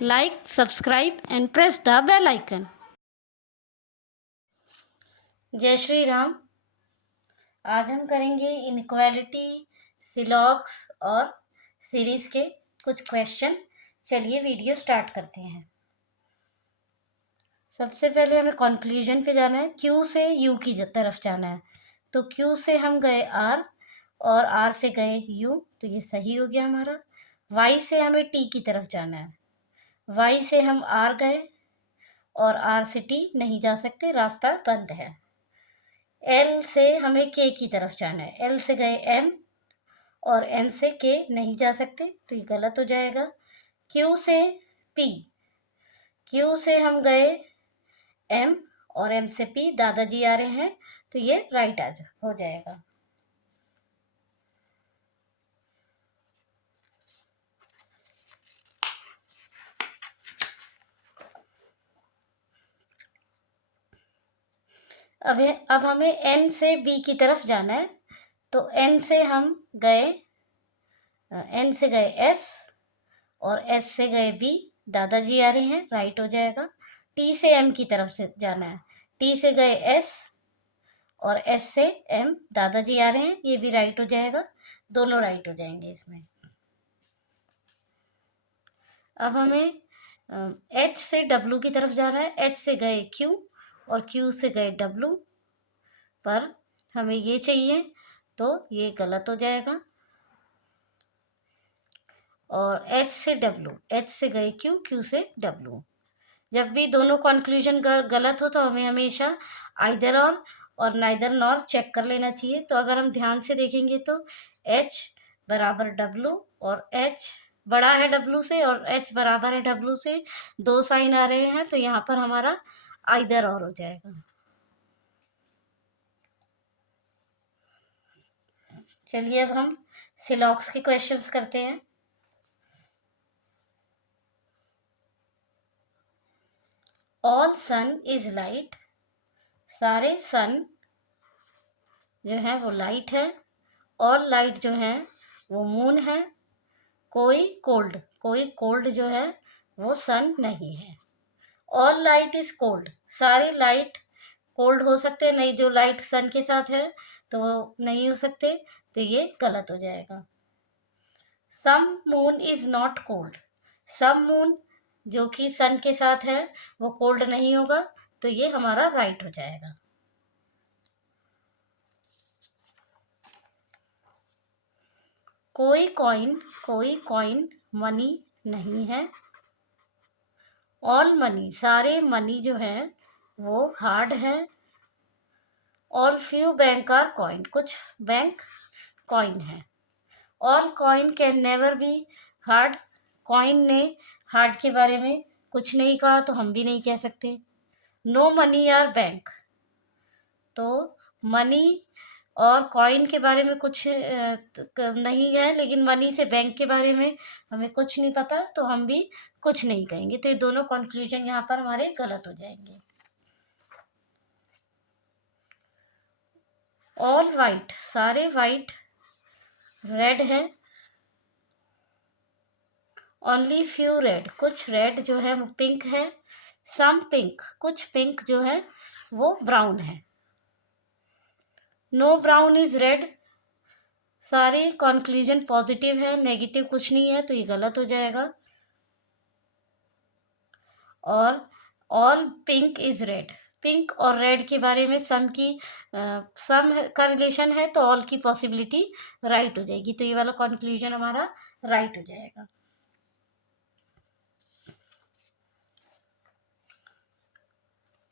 Like, subscribe and press the bell icon. जय श्री राम। आज हम करेंगे इनइक्वालिटी, सिलॉग्स और सीरीज के कुछ क्वेश्चन। चलिए वीडियो स्टार्ट करते हैं। सबसे पहले हमें कंक्लूजन पे जाना है। Q से U की तरफ जाना है, तो Q से हम गए R और R से गए U, तो ये सही हो गया हमारा। Y से हमें T की तरफ जाना है, Y से हम R गए और R से T नहीं जा सकते, रास्ता बंद है। L से हमें K की तरफ जाना है, L से गए M और M से K नहीं जा सकते, तो ये गलत हो जाएगा। Q से P, Q से हम गए M और M से P, दादाजी आ रहे हैं, तो ये राइट हो जाएगा। अब हमें N से B की तरफ जाना है, तो N से हम गए, N से गए S और S से गए B, दादाजी आ रहे हैं, राइट हो जाएगा। T से M की तरफ से जाना है, T से गए S और S से M, दादाजी आ रहे हैं, ये भी राइट हो जाएगा। दोनों राइट हो जाएंगे इसमें। अब हमें H से W की तरफ जाना है, H से गए Q और Q से गए W, पर हमें ये चाहिए, तो ये गलत हो जाएगा। और H से W, H से गए Q, Q से W। जब भी दोनों कंक्लूजन गलत हो तो हमें हमेशा आइदर और नाइदर नॉर चेक कर लेना चाहिए। तो अगर हम ध्यान से देखेंगे तो H बराबर W और H बड़ा है W से और H बराबर है W से, दो साइन आ रहे हैं, तो यहाँ पर हमारा आइदर और हो जाएगा। चलिए अब हम सिलॉक्स के क्वेश्चंस करते हैं। ऑल सन इज लाइट, सारे सन जो है वो लाइट है। ऑल लाइट जो है वो मून है। कोई कोल्ड जो है वो सन नहीं है। ऑल लाइट इज कोल्ड, सारे लाइट कोल्ड हो सकते हैं, नहीं जो लाइट सन के साथ है तो वो नहीं हो सकते, तो ये गलत हो जाएगा। Some moon is not cold, some moon जो कि सन के साथ है वो कोल्ड नहीं होगा, तो ये हमारा राइट हो जाएगा। कोई कॉइन मनी नहीं है। ऑल मनी, सारे मनी जो है वो हार्ड है। All few bank are coin, कुछ बैंक कॉइन है। All coin can never be hard, coin ने हार्ड के बारे में कुछ नहीं कहा, तो हम भी नहीं कह सकते। नो मनी आर बैंक, तो मनी और कॉइन के बारे में कुछ नहीं है, लेकिन मनी से बैंक के बारे में हमें कुछ नहीं पता, तो हम भी कुछ नहीं कहेंगे, तो ये दोनों कंक्लूजन यहाँ पर हमारे गलत हो जाएंगे। ऑल वाइट, सारे वाइट रेड है। ओनली फ्यू रेड, कुछ रेड जो है वो पिंक है। सम पिंक, कुछ पिंक जो है वो ब्राउन है। नो ब्राउन इज रेड, सारे कंक्लूजन पॉजिटिव है, नेगेटिव कुछ नहीं है, तो ये गलत हो जाएगा। और all pink is red, pink और रेड के बारे में सम का रिलेशन है, तो ऑल की पॉसिबिलिटी राइट हो जाएगी, तो ये वाला कंक्लूजन हमारा राइट हो जाएगा।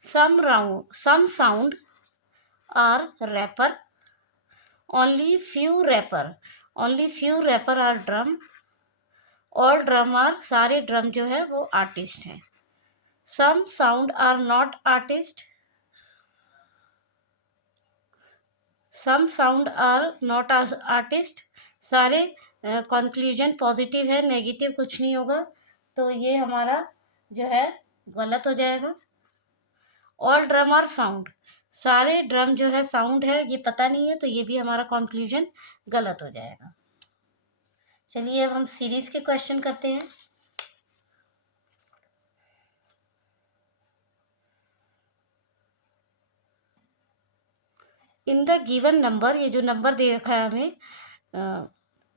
Some sound are rapper, only few rapper are drum. All drum are, सारे ड्रम जो है वो आर्टिस्ट हैं। Some sound are not artist, some sound are not artist, सारे कंक्लूजन पॉजिटिव है, नेगेटिव कुछ नहीं होगा, तो ये हमारा जो है गलत हो जाएगा। ऑल ड्रम आर साउंड, सारे ड्रम जो है साउंड है, ये पता नहीं है, तो ये भी हमारा कंक्लूजन गलत हो जाएगा। चलिए अब हम सीरीज के क्वेश्चन करते हैं। इन द गिवन नंबर, ये जो नंबर दे रखा है हमें,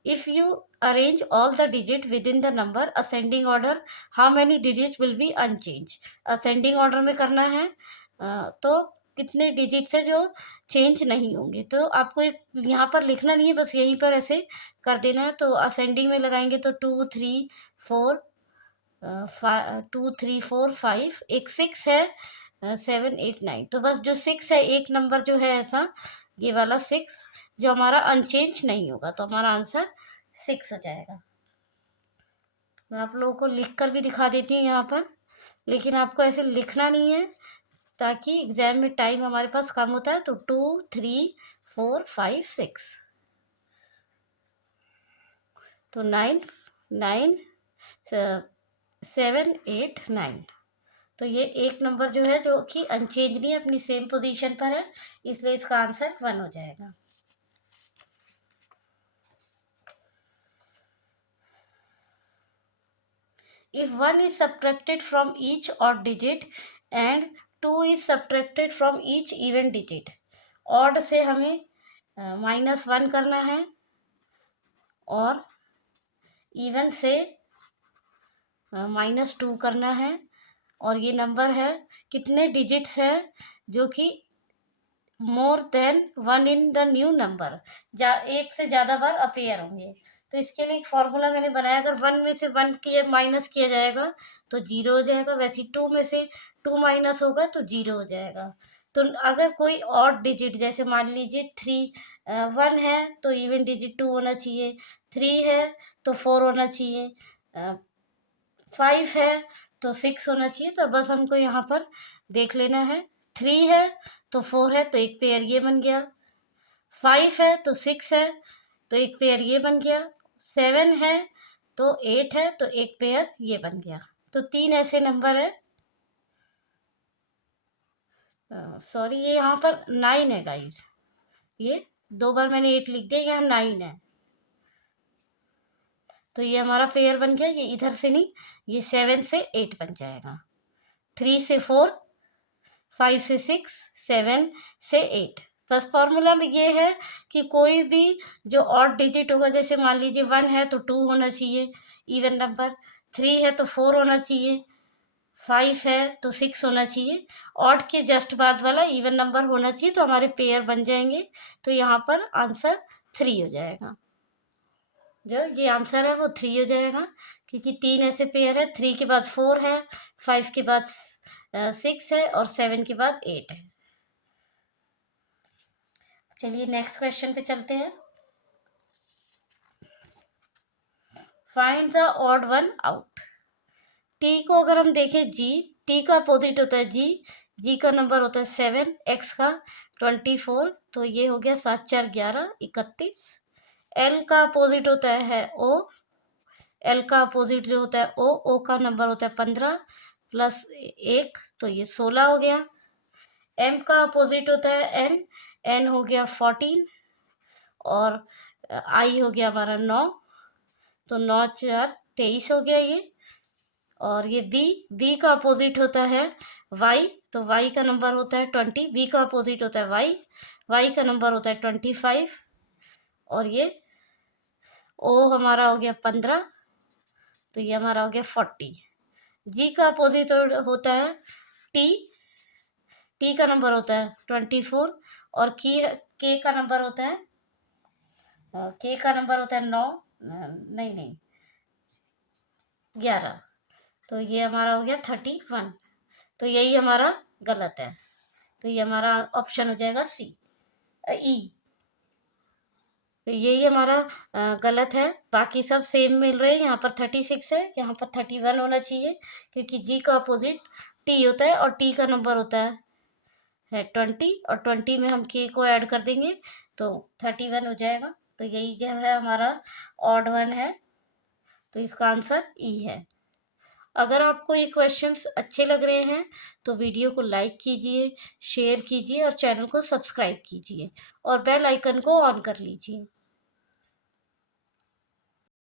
if you arrange all the digit within the number ascending order, how many digit will be unchanged. Ascending order में करना है, तो कितने डिजिट्स है जो चेंज नहीं होंगे। तो आपको एक यहाँ पर लिखना नहीं है, बस यहीं पर ऐसे कर देना है। तो असेंडिंग में लगाएंगे तो 2 3 4 2 3 4 5, एक 6 है, 7 8 9। तो बस जो 6 है, एक नंबर जो है ऐसा, ये वाला 6 जो हमारा अनचेंज नहीं होगा, तो हमारा आंसर 6 हो जाएगा। मैं आप लोगों को लिख कर भी दिखा देती हूँ यहाँ पर, लेकिन आपको ऐसे लिखना नहीं है, ताकि एग्जाम में टाइम हमारे पास कम होता है। तो 2 3 4 5 6, तो 9 9 7 8 9। तो ये एक नंबर जो है जो कि अनचेंज नहीं है, अपनी सेम पोजीशन पर है, इसलिए इसका आंसर 1 हो जाएगा। If 1 is subtracted from each odd digit and 2 is subtracted from each even digit, odd से हमें -1 करना है और इवन से -2 करना है। और ये नंबर है, कितने डिजिट्स हैं जो कि more than 1 in the new number, एक से ज़्यादा बार अपीयर होंगे। तो इसके लिए एक फॉर्मूला मैंने बनाया, अगर 1 में से 1 किया माइनस किया जाएगा तो 0 हो जाएगा, वैसे 2 में से 2 माइनस होगा तो 0 हो जाएगा। तो अगर कोई ऑड डिजिट, जैसे मान लीजिए 1 है तो इवन डिजिट 2 होना चाहिए, 3 है तो 4 होना चाहिए, 5 है तो 6 होना चाहिए। तो बस हमको यहाँ पर देख लेना है, 3 है तो 4 है तो एक पेयर ये बन गया, 5 है तो 6 है तो एक पेयर ये बन गया, 7 है तो 8 है तो एक पेयर ये बन गया। तो 3 ऐसे नंबर है, सॉरी ये यहाँ पर 9 है गाइज, ये 2 बार मैंने 8 लिख दिया, यहाँ 9 है। तो ये हमारा पेयर बन गया, ये इधर से नहीं, ये 7 से 8 बन जाएगा, 3 से 4, 5 से 6, 7 से 8। बस फॉर्मूला में ये है कि कोई भी जो ऑड डिजिट होगा, जैसे मान लीजिए 1 है तो 2 होना चाहिए इवन नंबर, 3 है तो 4 होना चाहिए, 5 है तो 6 होना चाहिए, ऑड के जस्ट बाद वाला इवन नंबर होना चाहिए, तो हमारे पेयर बन जाएंगे। तो यहाँ पर आंसर 3 हो जाएगा, जो ये आंसर है वो 3 हो जाएगा, क्योंकि 3 ऐसे पेयर है, 3 के बाद 4 है, 5 के बाद 6 है और 7 के बाद 8 है। चलिए नेक्स्ट क्वेश्चन पे चलते हैं। Find the odd one out. T को अगर हम देखें जी, टी का अपोजिट होता है जी, जी का नंबर होता है 7, एक्स का 24, तो ये हो गया 7 4 11 31। एल का अपोजिट होता है ओ, एल का अपोजिट जो होता है ओ का नंबर होता है 15 प्लस 1, तो ये 16 हो गया। एम का अपोजिट होता है एन, एन हो गया 14 और आई हो गया हमारा 9, तो 9 4 23 हो गया ये। और ये बी, बी का अपोजिट होता है वाई, तो वाई का नंबर होता है 20, बी का अपोजिट होता है वाई, वाई का नंबर होता है 25। और ये ओ हमारा हो गया 15, तो ये हमारा हो गया 40। जी का अपोजिट होता है टी, टी का नंबर होता है 24 और के का नंबर होता है, के का नंबर होता है 9, नहीं नहीं 11, तो ये हमारा हो गया 31। तो यही हमारा गलत है, तो ये हमारा ऑप्शन हो जाएगा सी, ई। तो यही हमारा गलत है, बाकी सब सेम मिल रहे हैं। यहाँ पर 36 है, यहाँ पर 31 होना चाहिए, क्योंकि जी का अपोजिट टी होता है और टी का नंबर होता है 20, और 20 में हम के को ऐड कर देंगे तो 31 हो जाएगा। तो यही जो है हमारा ऑड वन है, तो इसका आंसर ई है। अगर आपको ये क्वेश्चंस अच्छे लग रहे हैं तो वीडियो को लाइक कीजिए, शेयर कीजिए और चैनल को सब्सक्राइब कीजिए और बेल आइकन को ऑन कर लीजिए।